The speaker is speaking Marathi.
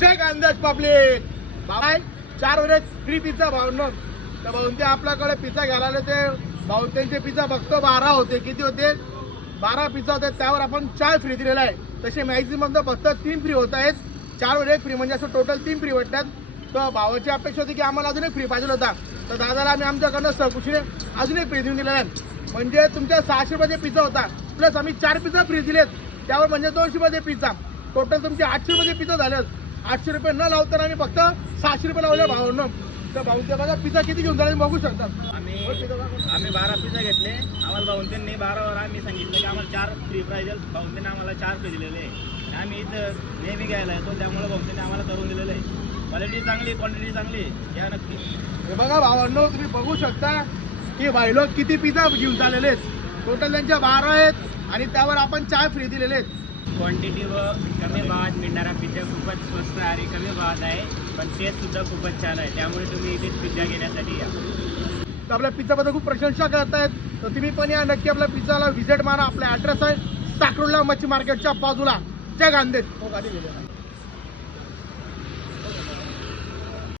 जय कांदेश पब्लिक बाबा 4 वरेज फ्री पिझ्झा भावनो तर भाऊन ते आपल्याकडे पिझ्झा घ्यायला आले ते भाऊन त्यांचे पिझ्झा बघतो 12 होते किती होते 12 पिझ्झा होते त्यावर आपण 4 फ्री दिलेला आहे तसे मॅक्झिमम तर फक्त 3 फ्री होत आहेत 4 वर 1 फ्री म्हणजे असं टोटल 3 फ्री भेटतात तर भावाची अपेक्षा होती की आम्हाला अजून एक फ्री पाहिजे होता तर दादाला आम्ही आमच्याकडनं सहकुशीने अजून एक फ्री देऊन दिलेला आहे म्हणजे तुमच्या 600 रुपयाचे पिझ्झा होता प्लस आम्ही 4 पिझ्झा फ्री दिलेत त्यावर म्हणजे 200 रुपयाचे पिझ्झा टोटल तुमचे 800 रुपयाचे पिझ्झा झाले 800 रुपये न लावताना आम्ही फक्त 600 रुपये लावले भावांनो तर भाऊ ते बघा पिझ्झा किती घेऊन झाले बघू शकतात आम्ही 12 पिझ्झा घेतले आम्हाला भाऊंत्यांनी 12 वर आम्ही सांगितलं की आम्हाला 4 फ्री पाहिजे भाऊंत्यांनी आम्हाला 4 फ्री दिलेले आहे आम्ही इथं नेहमी घ्यायला येतो त्यामुळे भाऊंत्यांनी आम्हाला करून दिलेलं आहे क्वालिटी चांगली क्वांटिटी चांगली या नक्की हे बघा भावांनो तुम्ही बघू शकता की भाई लोक किती पिझ्झा घेऊन चाललेले आहेत टोटल त्यांच्या 12 आहेत आणि त्यावर आपण 4 फ्री दिलेले आहेत क्वांटिटी व कमी भावात मिळणारा पिझ्झा खूपच स्वस्त आणि कमी भावात आहे पण टेस्ट सुद्धा खूपच छान आहे त्यामुळे तुम्ही इथेच पिझ्झा घेण्यासाठी या तर आपल्या पिझ्झाबद्दल खूप प्रशंसा करतायत तर तुम्ही पण या नक्की आपल्या पिझ्झाला व्हिजिट मारा आपला ॲड्रेस आहे साकरोला मच्छी मार्केटच्या बाजूला जय कांदेश